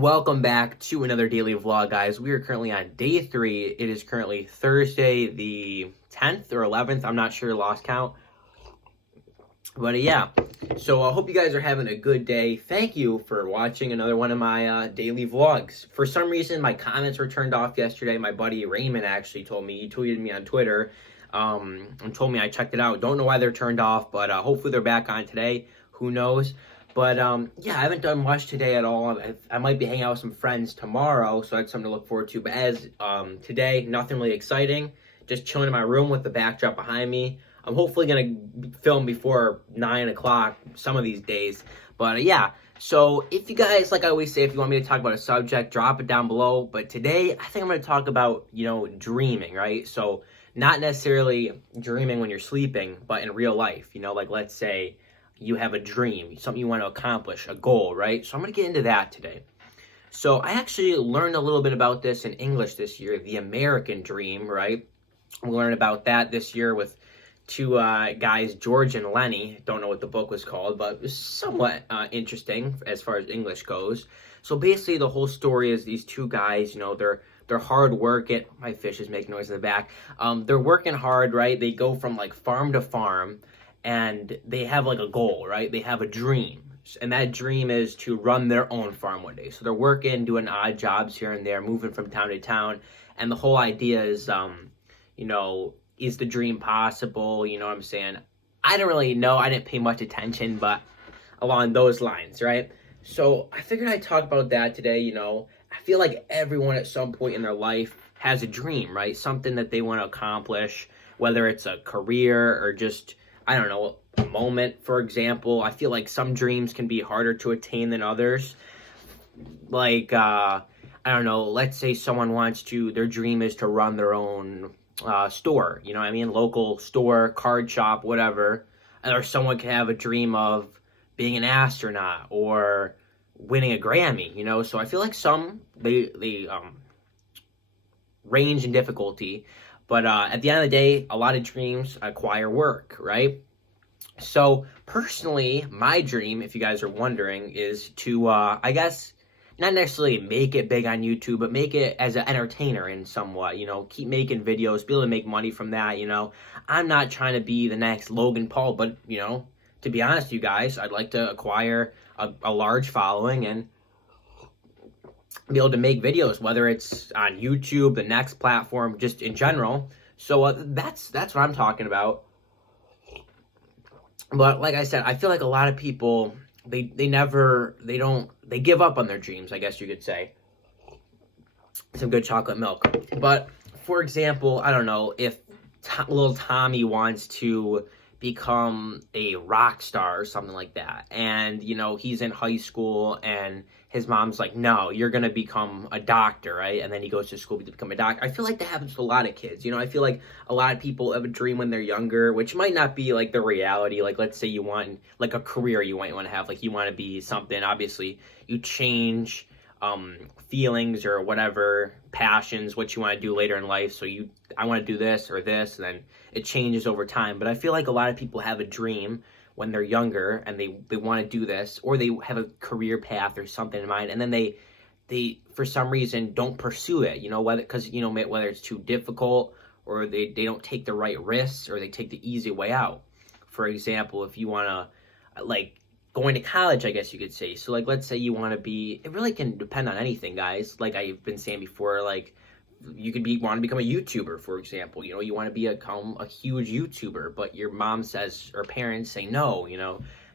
Welcome back to another daily vlog, guys. We are currently on day 3. It is currently Thursday the 10th or 11th. I'm not sure, lost count. But yeah, so I hope you guys are having a good day. Thank you for watching another one of my daily vlogs. For some reason, my comments were turned off yesterday. My buddy Raymond actually told me, he tweeted me on Twitter and told me I checked it out. Don't know why they're turned off, but hopefully they're back on today. Who knows? But yeah, I haven't done much today at all. I might be hanging out with some friends tomorrow, so that's something to look forward to. But as today, nothing really exciting. Just chilling in my room with the backdrop behind me. I'm hopefully going to film before 9 o'clock some of these days. But yeah, so if you guys, like I always say, if you want me to talk about a subject, drop it down below. But today, I think I'm going to talk about, dreaming, right? So not necessarily dreaming when you're sleeping, but in real life. Like let's say you have a dream, something you want to accomplish, a goal, right? So I'm going to get into that today. So I actually learned a little bit about this in English this year, the American dream, right? We learned about that this year with two guys, George and Lenny. Don't know what the book was called, but it was somewhat interesting as far as English goes. So basically the whole story is these two guys, they're hard working. My fish is making noise in the back. They're working hard, right? They go from like farm to farm, and they have like a goal, right? They have a dream. And that dream is to run their own farm one day. So they're working, doing odd jobs here and there, moving from town to town. And the whole idea is, is the dream possible? You know what I'm saying? I don't really know. I didn't pay much attention, but along those lines, right? So I figured I'd talk about that today. I feel like everyone at some point in their life has a dream, right? Something that they want to accomplish, whether it's a career or just, I don't know, a moment, for example. I feel like some dreams can be harder to attain than others. Like, I don't know, let's say someone their dream is to run their own store, local store, card shop, whatever. Or someone can have a dream of being an astronaut or winning a Grammy, So I feel like some, they range in difficulty. But at the end of the day, a lot of dreams acquire work, right? So personally, my dream, if you guys are wondering, is to, I guess, not necessarily make it big on YouTube, but make it as an entertainer in somewhat, keep making videos, be able to make money from that, I'm not trying to be the next Logan Paul, but, to be honest, you guys, I'd like to acquire a large following and be able to make videos, whether it's on YouTube, the next platform, just in general. So that's what I'm talking about. But like I said, I feel like a lot of people, they give up on their dreams, I guess you could say. Some good chocolate milk. But for example, I don't know, if little Tommy wants to become a rock star or something like that, and he's in high school and his mom's like, no, you're gonna become a doctor, right? And then he goes to school to become a doctor. I feel like that happens to a lot of kids. I feel like a lot of people have a dream when they're younger, which might not be like the reality. Like, let's say you want like a career you might want to have, like you want to be something. Obviously you change feelings or whatever, passions, what you want to do later in life. So I want to do this or this, and then it changes over time. But I feel like a lot of people have a dream when they're younger and they want to do this, or they have a career path or something in mind, and then they for some reason don't pursue it, whether it's too difficult, or they don't take the right risks, or they take the easy way out. For example, if you want to, like, going to college, I guess you could say. So like, let's say you want to be, it really can depend on anything, guys. Like I've been saying before, like you could want to become a YouTuber, for example. You want to become a huge YouTuber, but your mom says, or parents say, no,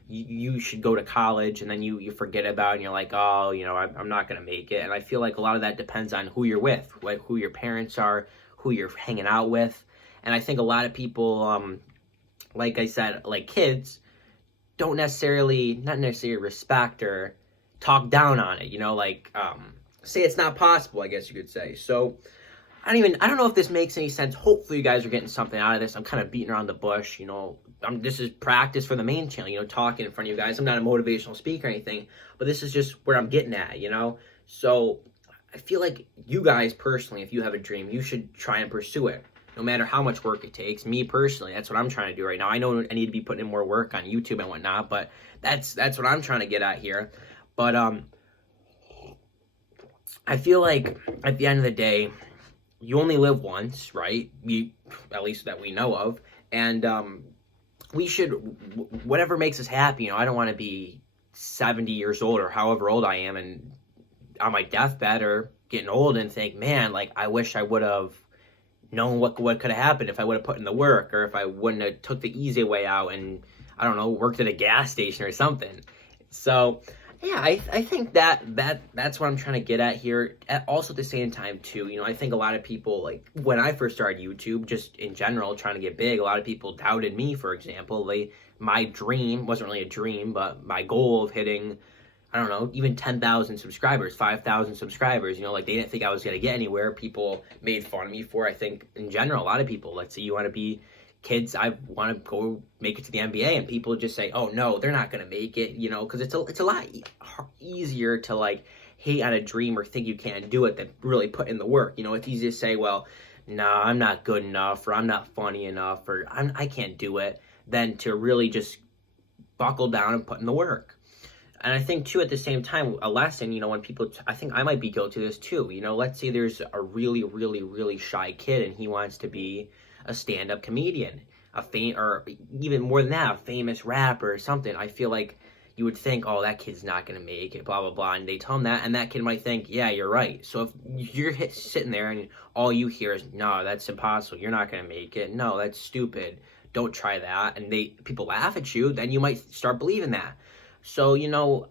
you should go to college, and then you forget about it, and you're like, oh, I'm not going to make it. And I feel like a lot of that depends on who you're with, like who your parents are, who you're hanging out with. And I think a lot of people, like I said, like kids, not necessarily respect or talk down on it, say it's not possible, I guess you could say. So I don't know if this makes any sense. Hopefully you guys are getting something out of this. I'm kind of beating around the bush, this is practice for the main channel, talking in front of you guys. I'm not a motivational speaker or anything, but this is just where I'm getting at, So I feel like you guys personally, if you have a dream, you should try and pursue it, no matter how much work it takes. Me personally, that's what I'm trying to do right now. I know I need to be putting in more work on YouTube and whatnot, but that's what I'm trying to get at here. But I feel like at the end of the day, you only live once, right? At least that we know of. And we should, whatever makes us happy, I don't want to be 70 years old or however old I am and on my deathbed or getting old and think, man, like, I wish I would have known what could have happened if I would have put in the work, or if I wouldn't have took the easy way out and, I don't know, worked at a gas station or something. So yeah, I think that's what I'm trying to get at here. Also at the same time too, I think a lot of people, like when I first started YouTube, just in general trying to get big, a lot of people doubted me. For example, my dream wasn't really a dream, but my goal of hitting, I don't know, even 10,000 subscribers, 5,000 subscribers, like they didn't think I was going to get anywhere. People made fun of me for, I think, in general, a lot of people, let's say you want to be kids, I want to go make it to the NBA, and people just say, oh no, they're not going to make it, because it's a lot easier to like hate on a dream or think you can't do it than really put in the work. It's easy to say, well, nah, I'm not good enough, or I'm not funny enough, or I can't do it, than to really just buckle down and put in the work. And I think, too, at the same time, a lesson, when people, I think I might be guilty of this, too. Let's say there's a really, really, really shy kid, and he wants to be a stand-up comedian, or even more than that, a famous rapper or something. I feel like you would think, oh, that kid's not going to make it, blah, blah, blah. And they tell him that, and that kid might think, yeah, you're right. So if you're sitting there and all you hear is, no, that's impossible, you're not going to make it, no, that's stupid, don't try that, and people laugh at you, then you might start believing that. So,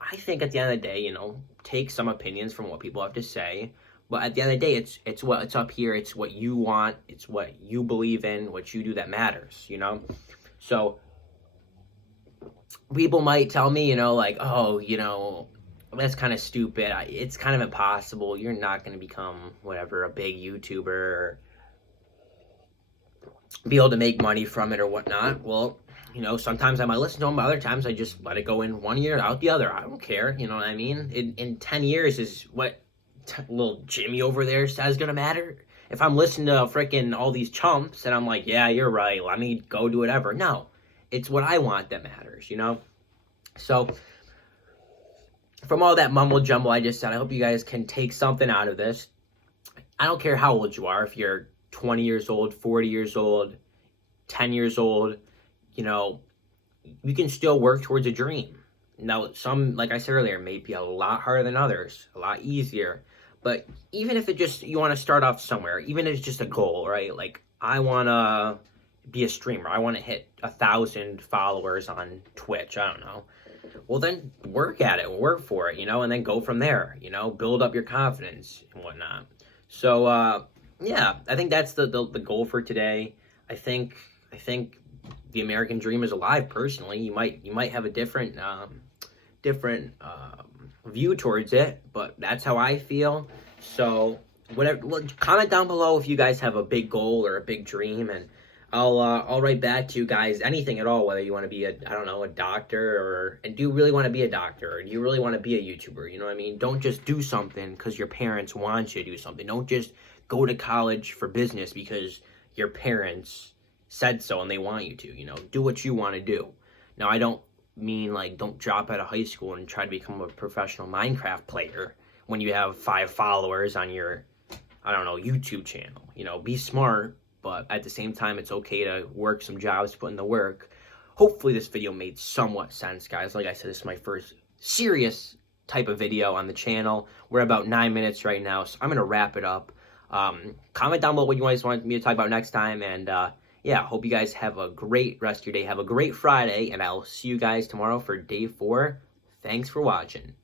I think at the end of the day, take some opinions from what people have to say. But at the end of the day, it's up here. It's what you want. It's what you believe in, what you do that matters, So, people might tell me, like, oh, that's kind of stupid. It's kind of impossible. You're not going to become, whatever, a big YouTuber or be able to make money from it or whatnot. Well, sometimes I might listen to them, but other times I just let it go in one ear, out the other. I don't care, you know what I mean? In 10 years is what little Jimmy over there says gonna matter. If I'm listening to freaking all these chumps and I'm like, yeah, you're right, let me go do whatever. No, it's what I want that matters, So, from all that mumble jumble I just said, I hope you guys can take something out of this. I don't care how old you are, if you're 20 years old, 40 years old, 10 years old, you can still work towards a dream. Now, some, like I said earlier, may be a lot harder than others, a lot easier. But even if you want to start off somewhere, even if it's just a goal, right? Like, I want to be a streamer. I want to hit 1,000 followers on Twitch. I don't know. Well, then work at it, work for it, and then go from there, build up your confidence and whatnot. So, yeah, I think that's the goal for today. I think the American dream is alive. Personally, you might have a different view towards it, but that's how I feel. So whatever, comment down below if you guys have a big goal or a big dream, and I'll write back to you guys anything at all. Whether you want to be a doctor, and do you really want to be a doctor, or do you really want to be a YouTuber? You know what I mean? Don't just do something because your parents want you to do something. Don't just go to college for business because your parents said so and they want you to. Do what you want to do. Now, I don't mean like don't drop out of high school and try to become a professional Minecraft player when you have 5 followers on your, YouTube channel. Be smart, but at the same time, it's okay to work some jobs, put in the work. Hopefully this video made somewhat sense, guys. Like I said, this is my first serious type of video on the channel. We're about 9 minutes right now, so I'm going to wrap it up. Comment down below what you guys want me to talk about next time, and yeah, hope you guys have a great rest of your day. Have a great Friday, and I'll see you guys tomorrow for day 4. Thanks for watching.